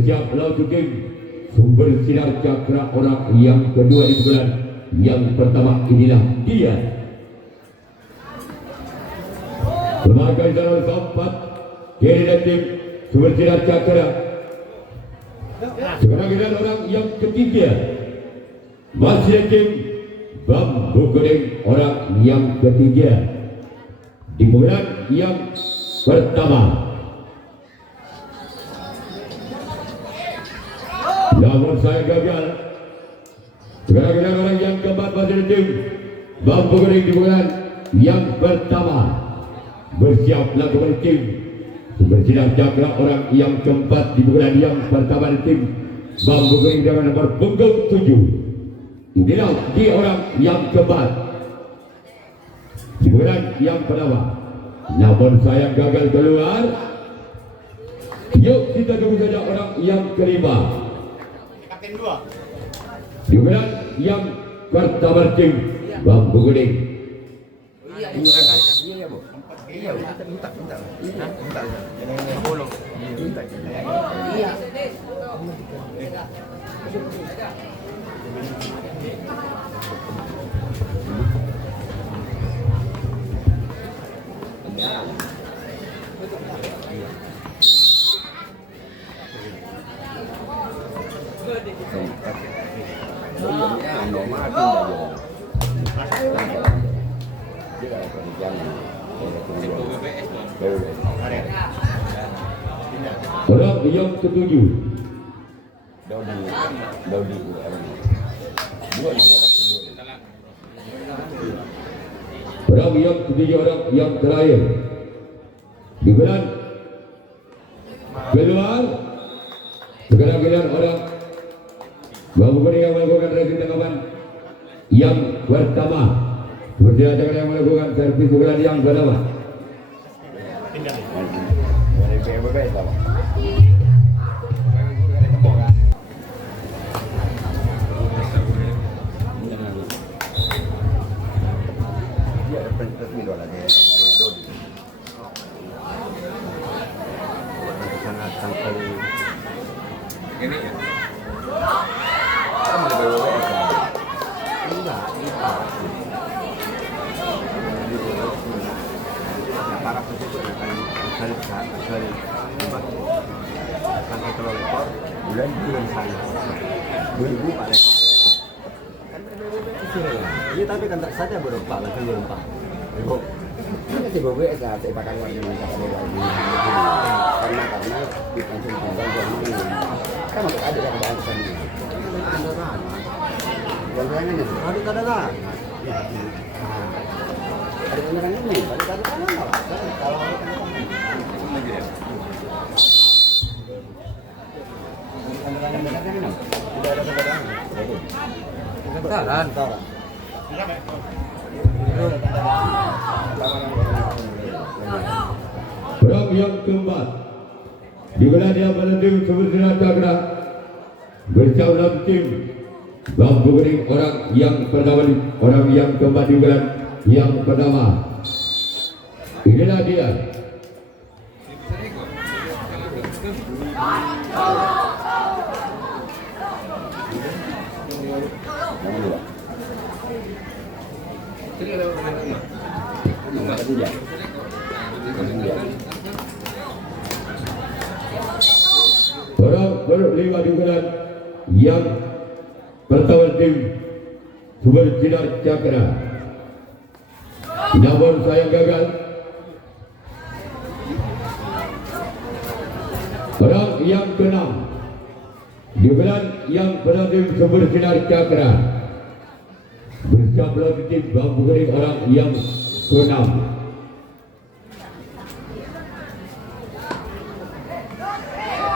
Bersiap lawan tim sumber sinar cakra orang yang kedua di bulan yang pertama inilah dia. Bermain dalam keempat kiri dan tim sumber sinar cakra. Sekarang kita orang yang ketiga masih tim bambu kuning orang yang ketiga di bulan yang pertama. Namun saya gagal. Sekarang kita orang yang keempat masih tim bambu kuning di bulan yang pertama. Bersiaplah kembali tim bersinar cakra orang yang keempat di bulan yang pertama di tim bambu kuning dengan nomor punggung 7. Inilah di orang yang keempat di bulan yang pertama. Namun saya gagal keluar. Yuk kita tunggu saja orang yang kelima di bulan yang pertama tim bambu kuning. Orang yang ketujuh orang yang ketujuh orang yang terakhir di bulan keluar. Sekarang orang bambu kuning yang melakukan racing tanggapan yang pertama. Seperti ada yang melakukan servis bulan yang pertama. Iya tapi kan tak saja berempat lagi berempat. Ibu, ini si bobe saya pakai uang dengan cara lagi. Karena dikonsumsi banyak ini. Kan untuk ada yang bahan sendiri. Ada kan? Jangan ini. Ada kan? Ada orang ini. Ada kan? Kalau orang yang keempat di bulan yang pada tim seperti cakra bersama tim bambu kuning orang yang pertama orang yang keempat di bulan yang pertama. Inilah dia. Orang berlima di bulan yang pertama tim sumber sinar cakra. Namun saya gagal. Orang yang keenam di bulan yang pertama tim sumber sinar cakra. Bersiaplah tim bambu kuning orang yang keenam.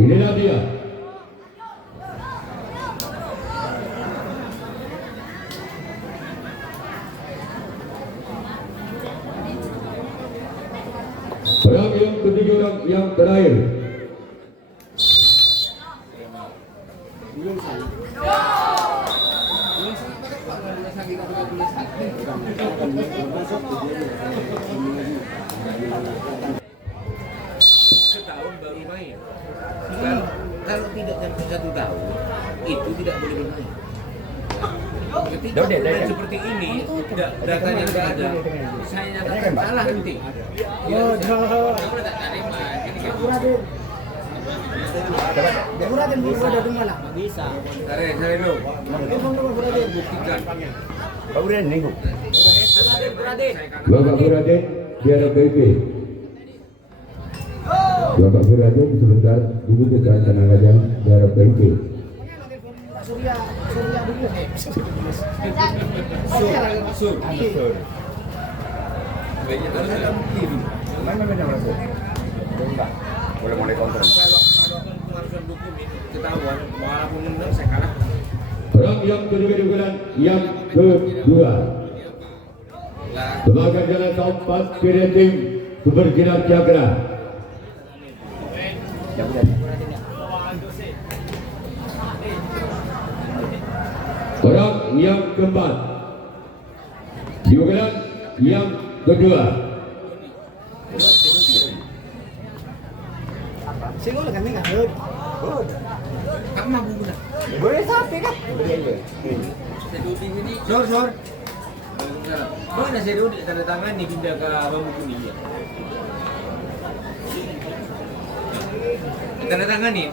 Inilah dia. Orang yang ketujuh orang yang terakhir. Setahun baru main. Kalau tidak tidak sampai 1 tahun itu tidak boleh bermain. Ketika Udah, main seperti ini, tidak datanya tidak ada, saya nyatakan kalah nanti. Ya, kamu tak terima. Bisa. Tarik dulu. Buktikan. Kau udah nih, Bu. Bapak Buraden biar PP. Bapak Buraden sebentar dibutuhkan tenang aja biar PP. Surya dulu. Sur. Banyak harus ada bukti dulu. Boleh mau dikontrol. Kalau pengharusan hukum ini ketahuan, walaupun menang saya kalah. Orang yang kedua di bulan yang kedua. Sebagai jalan keempat kiri tim Supersinar Cakra. Orang yang keempat di bulan yang kedua. Singol kami nggak ada. Kamu mampu benar. Boleh sampai kan? Saya duduk di sini. Sor. Mana saya duduk tanda tangan nih pindah ke bambu kuning ya. Tanda tangan nih.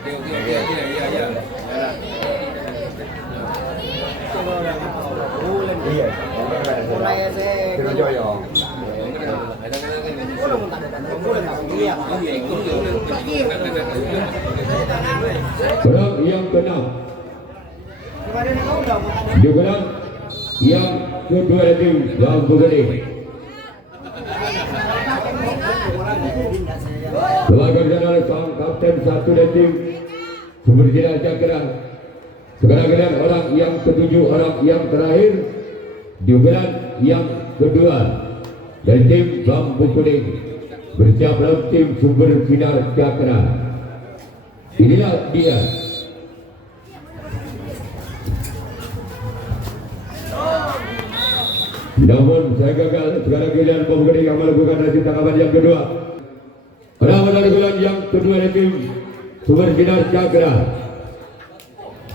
Oke, ya. Iya. Mulai saya. Kira joyo. Orang yang keenam di bulan yang kedua tim Bambu Kuning. Sebagai jalan sang kapten satu dan tim Supersinar Cakra. Sekarang orang yang ketujuh, orang yang terakhir di bulan yang kedua dari tim Bambu Kuning bersiap dalam tim Supersinar Cakra. Inilah dia. Namun saya gagal. Sekarang giliran Bambu Kuning yang melakukan rajin tangkapan yang kedua. Pada bulan yang kedua dari tim Supersinar Cakra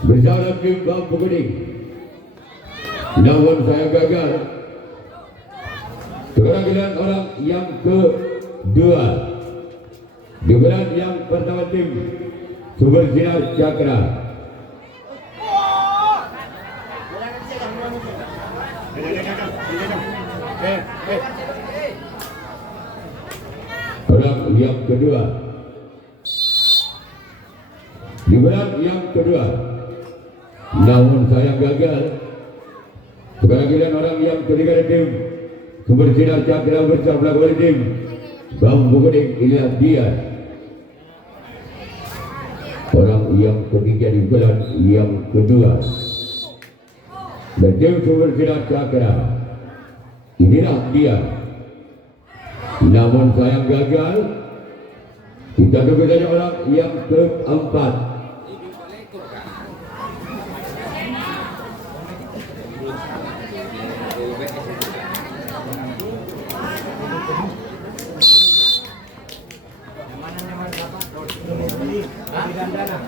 bersama dengan tim Bambu Kuning. Namun saya gagal. Sekarang giliran orang yang kedua di bulan yang pertama tim Supersinar Cakra. Orang yang kedua di bulan yang kedua. Namun saya gagal. Sekarang giliran orang yang ketiga dari tim Supersinar Cakra bersama belakang tim Bambu Kuning. Inilah dia. Orang yang ketiga di bulan yang kedua dan tim Supersinar Cakra. Inilah dia. Namun saya gagal. Kita tunggu saja orang yang keempat.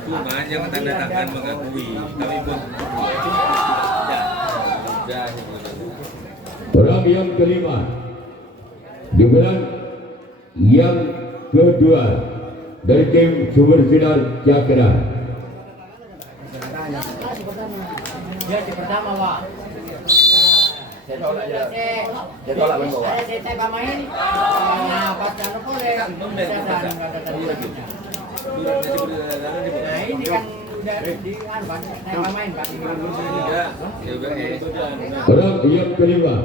Cuma jangan tanda tangan mengakui, tapi pun Orang yang kelima di bulan yang kedua dari tim Supersinar Cakra. Ya di pertama Pak. Saya tolak aja. Saya tolak main bawah. Saya main. Nah pas anu boleh. Nah ini kan di kan Pak. Saya main Pak. Orang yang kelima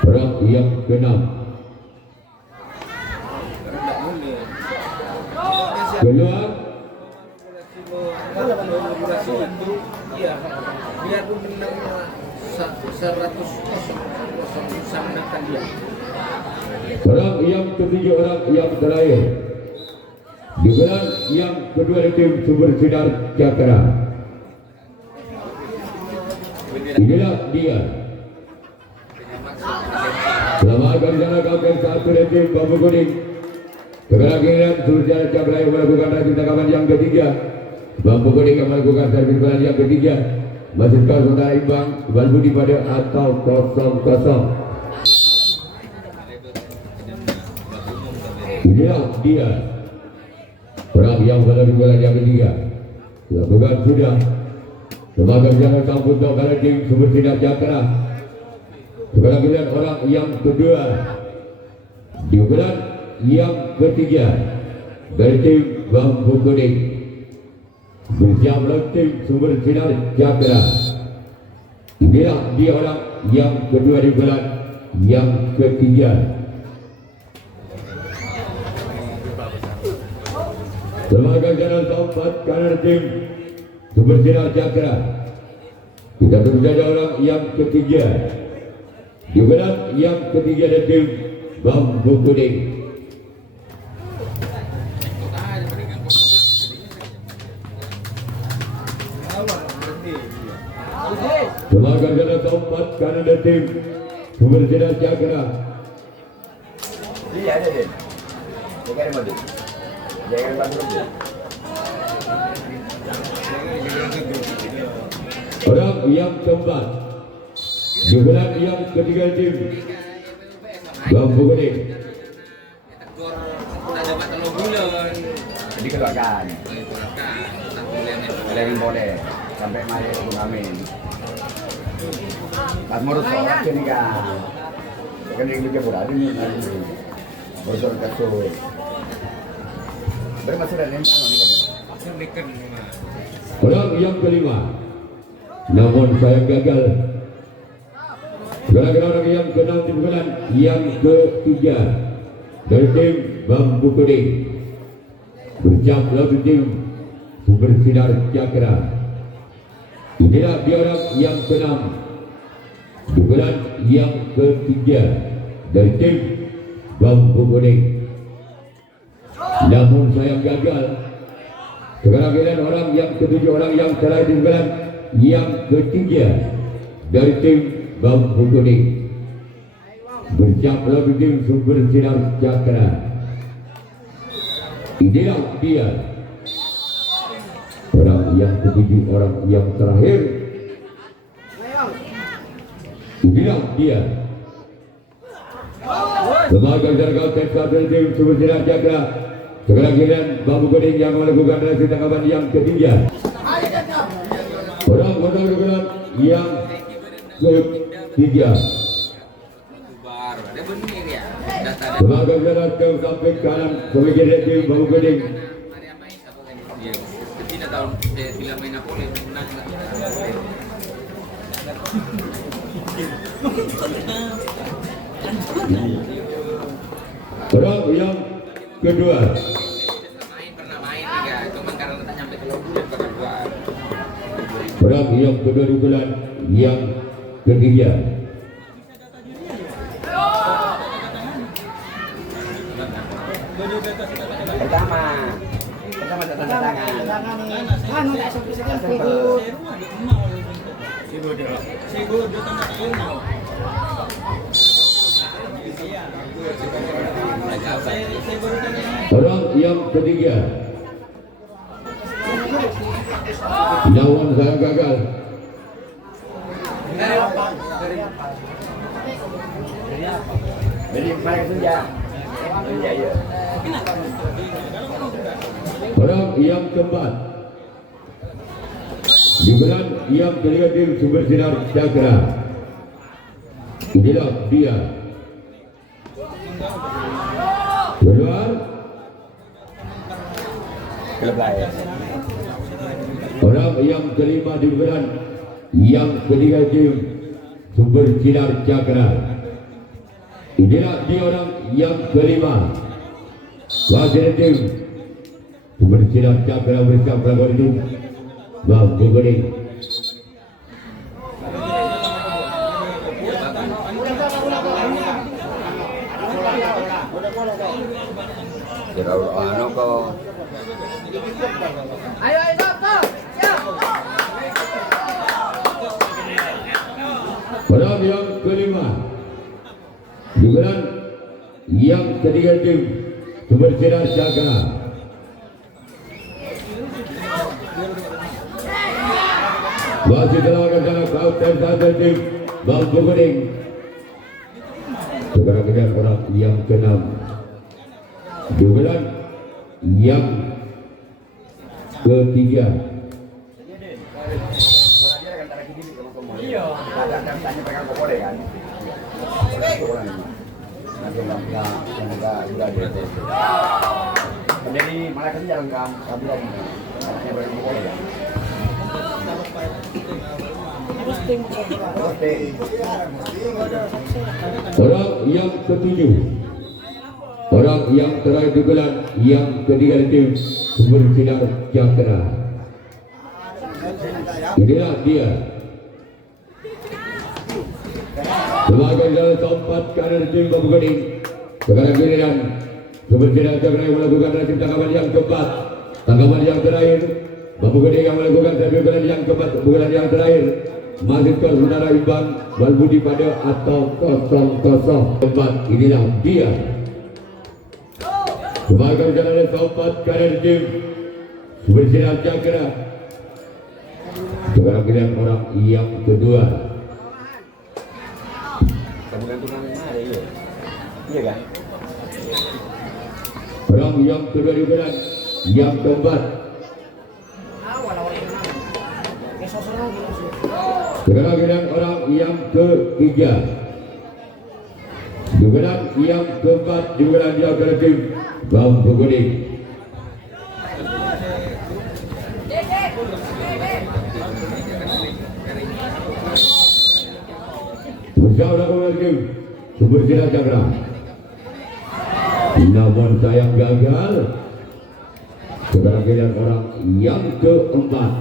orang yang keenam keluar. Kolaborasi itu iya, biarpun menang 100 bisa menangkan dia. Orang yang ketujuh, orang yang terakhir di bulan yang kedua dari tim Supersinar Cakra. Inilah dia. Selamatkan jalan kawasan satu dari tim Bambu Kuning. Sekarang giliran Surjana Cablay melakukan racing tangkapan yang ketiga. Bambu Kuning yang melakukan servis bola yang ketiga. Masih skor saudara imbang Budi pada atau 0-0. Inilah dia orang yang melalui bola yang ketiga. Lakukan sudah. Sebagai jangan sambut kepada tim Sumber Sinar Cakra. Sekarang giliran orang yang kedua. Di bulan yang ketiga dari tim Bambu Kuning. Bersiap melawan tim Sumber Sinar Cakra. Inilah dia orang yang kedua di bulan yang ketiga. Sebagai jalan tempat kanan tim Sumber Sinar Cakra. Kita tunggu saja orang yang ketiga. Di bulan yang ketiga dari tim Bambu Kuning. Sebagai jalan tempat kanan dari tim Sumber Sinar Cakra. Iya ada deh. Jangan mati. Jangan bantu dia. Orang yang keempat di bulan yang ketiga tim Bambu Kuning. Dikeluarkan. Kalian boleh sampai main turnamen. Pas menurut saya ini kan. Kan yang bikin berada ni nanti. Bocor kasut. Bermasalah dengan kan. Orang yang kelima, namun saya gagal. Gara-gara orang yang keenam di bulan yang ketiga dari tim Bambu Kuning. Bersiap lawan tim Sumber Sinar Cakra. Inilah dia orang yang keenam di bulan yang ketiga dari tim Bambu Kuning. Namun saya gagal. Sekarang giliran orang yang ketujuh, orang yang terakhir di bulan yang ketiga dari tim Bambu Kuning. Bersiap lawan tim Sumber Sinar Cakra. Inilah dia orang yang ketujuh, orang yang terakhir. Inilah dia sebagai jaga satu tim Sumber Sinar Cakra. Sekarang giliran Bambu Kuning yang melakukan racing tangkapan yang ketiga. Orang melakukan yang ketiga. Sebagai jalan ke samping kanan sebagai tim Bambu Kuning. Tidak tahu bila main Napoli menang. Orang yang kedua. Pernah main juga, cuma karena tak nyampe ke bulan pada keluar. Orang yang kedua di bulan yang ketiga. Pertama tanda tangan. Anu tak sepi-sepi figur. Orang yang ketiga. Lawan saya gagal. Jadi baik saja. Iya. Orang yang keempat di bulan yang ketiga tim Sumber Sinar Cakra. Inilah dia. Keluar. Kelebay. Orang yang kelima di bulan yang ketiga tim Sumber Sinar Cakra. Inilah dia orang yang kelima. Wasit tim Sumber Sinar Cakra bersama pelakon tim Bambu Kuning. Kira ano ko. Ayo, stop. Siap. Orang yang kelima di Dugaan yang ketiga tim Sumber Sinar Cakra. Masih dalam rencana kautan satu tim Bambu Kuning. Sekarang dengan orang yang keenam. Dugaan yang ketiga. Iya. Ada tanya pegang kopore kan. Nanti udah ada. Jadi malah kan jarang kan belum tanya pegang kopore ya. Orang yang ketujuh, orang yang terakhir di bulan yang ketiga tim Sumber Sinar Cakra. Inilah dia. Sebagai dalam tempat kanan tim Bambu Kuning. Sekarang giliran Sumber Sinar Cakra yang melakukan rasim tangkapan yang keempat. Tangkapan yang terakhir Bambu Kuning yang melakukan bulan yang keempat, bulan yang terakhir. Masih ke saudara imbang Balbudi pada atau 0-0 tempat. Inilah dia. Sebagai jalan tempat kanan tim Sumber Sinar Cakra. Sekarang giliran orang yang kedua. Kemudian turnamen ada iya. Iya kan? Orang yang kedua di bulan yang keempat. Sekarang giliran orang yang ketiga. Di bulan yang keempat di bulan yang ketiga Bambu Kuning. Bersama dengan Sumber Sinar Cakra. Namun sayang gagal. Sekarang giliran orang yang keempat.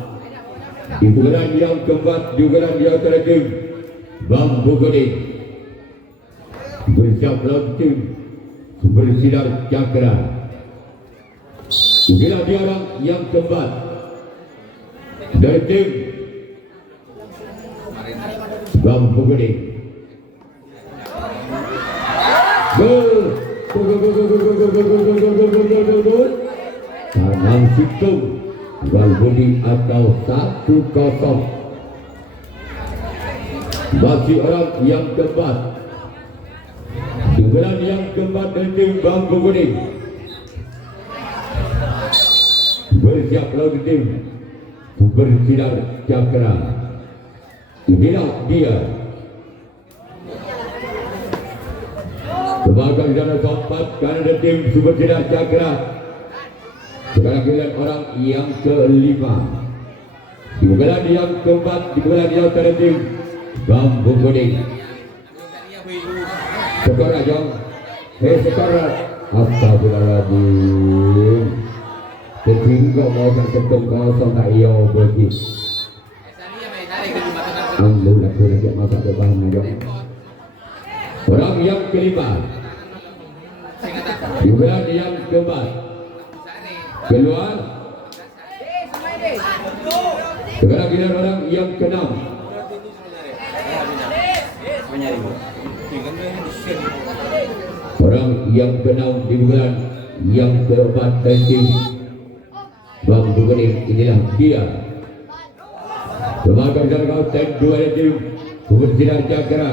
Di bulan yang keempat di bulan yang terakhir Bambu Kuning. Bersiaplah tim Sumber Sinar Cakra. Inilah dia orang yang keempat dari tim Bambu Kuning. Tangan Situng Balbudi atau 1-0. Masih orang yang keempat. Dugaan yang keempat dari tim Bambu Kuning. Bersiaplah di tim Sumber Sinar Cakra. Inilah dia. Sebagai jalan tempat kanan tim Sumber Sinar Cakra. Sekarang giliran orang yang kelima. Di bulan yang keempat di bulan yang terakhir Bambu Kuning. Skor aja. Skor. Astagfirullahaladzim. Ketinggal mau terketuk kosong tak iya bagi. Alhamdulillah sudah masak depan aja. Orang yang kelima. Di bulan yang keempat. Keluar. Sekarang giliran orang yang keenam. Orang yang keenam di bulan yang keempat dan tim Bambu Kuning. Inilah dia. Sebagai jalan dan dua tim Sumber Sinar Cakra.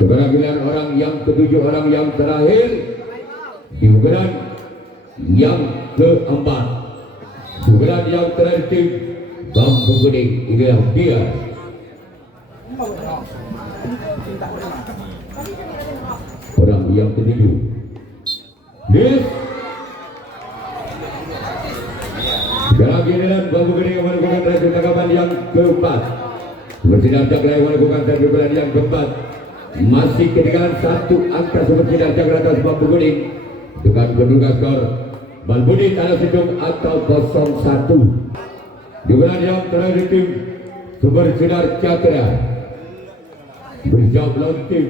Sekarang giliran orang yang ketujuh, orang yang terakhir di bulan yang keempat. Bulan yang terakhir tim Bambu Kuning. Inilah dia. Orang yang ketujuh. Dis. Sekarang giliran Bambu Kuning melakukan rasim tangkapan yang keempat. Sumber Sinar Cakra yang melakukan rasim bulan yang keempat. Masih ketinggalan satu angka Sumber Sinar Cakra atas Bambu Kuning. Dengan kedudukan skor Balbudi Tanah Situng atau 0-1. Di bulan yang terakhir tim Sumber Sinar Cakra. Berjauh lawan tim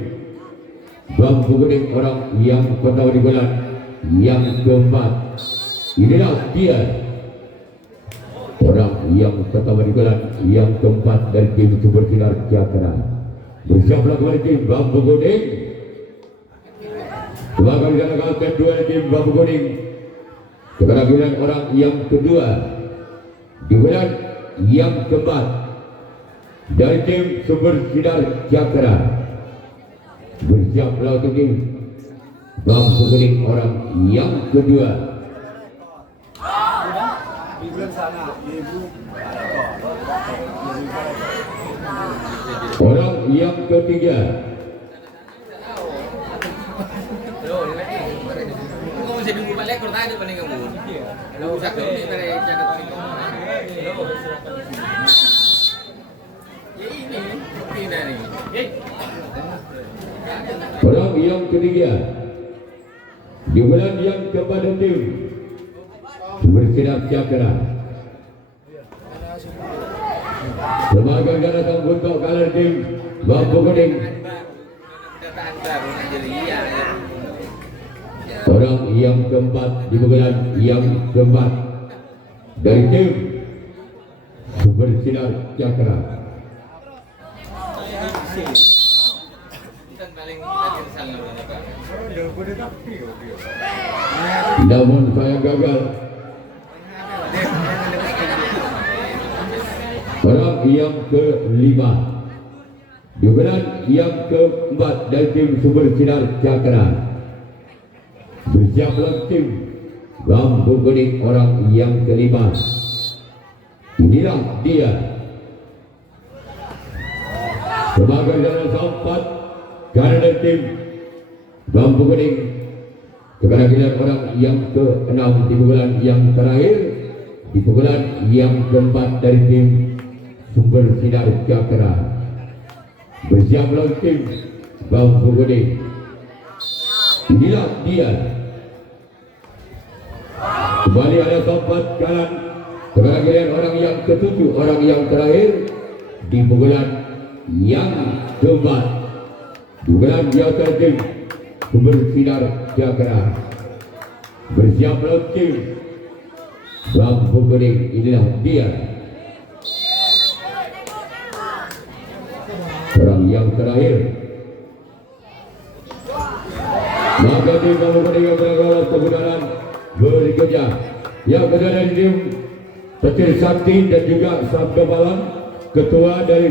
Bambu Kuning orang yang pertama di bulan yang keempat. Inilah dia. Orang yang pertama di bulan yang keempat dari tim Sumber Sinar Cakra. Berjauh lawan tim Bambu Kuning. Bakal dilakukan kedua tim bambu kuning. Keberhasilan orang yang kedua di bulan yang keempat dari tim Sumber Sinar Cakra. Bersiap melakukan tim bambu kuning orang yang kedua. Orang yang ketiga Kung sa dulu balik, kalau tayo pa rin kamu. Kalau usap ko, hindi pa rin jagat ko. Ya ini na rin. orang yang ketiga di bulan yang kepada tim Bersinar Cakra. Sebagai datang untuk kalah tim bambu kuning. Kataan baru na jadi iya. Orang yang keempat di bulan yang keempat dari tim Sumber Sinar Cakra. Kita paling kesal na wala pa. Namun saya gagal. Orang yang kelima di bulan yang keempat dari tim Sumber Sinar Cakra. Bersiap melawan tim bambu kuning orang yang kelima. Inilah dia sebagai jalan sempat karena tim bambu kuning. Keberhasilan orang yang ke-6 di bulan yang terakhir di bulan yang keempat dari tim Sumber Sinar Cakra. Bersiap melawan tim bambu kuning. Inilah dia. Kembali ada tempat kanan. Keberhasilan orang yang ketujuh, orang yang terakhir di bulan yang keempat. Di bulan yang terakhir Sumber Sinar Cakra. Bersiap melawan tim bambu kuning. Inilah dia. Orang yang terakhir. Maka tim bambu kuning yang bergolak kebenaran berikutnya. Yang kedua dari tim Petir Sakti dan juga Sabda Malam, ketua dari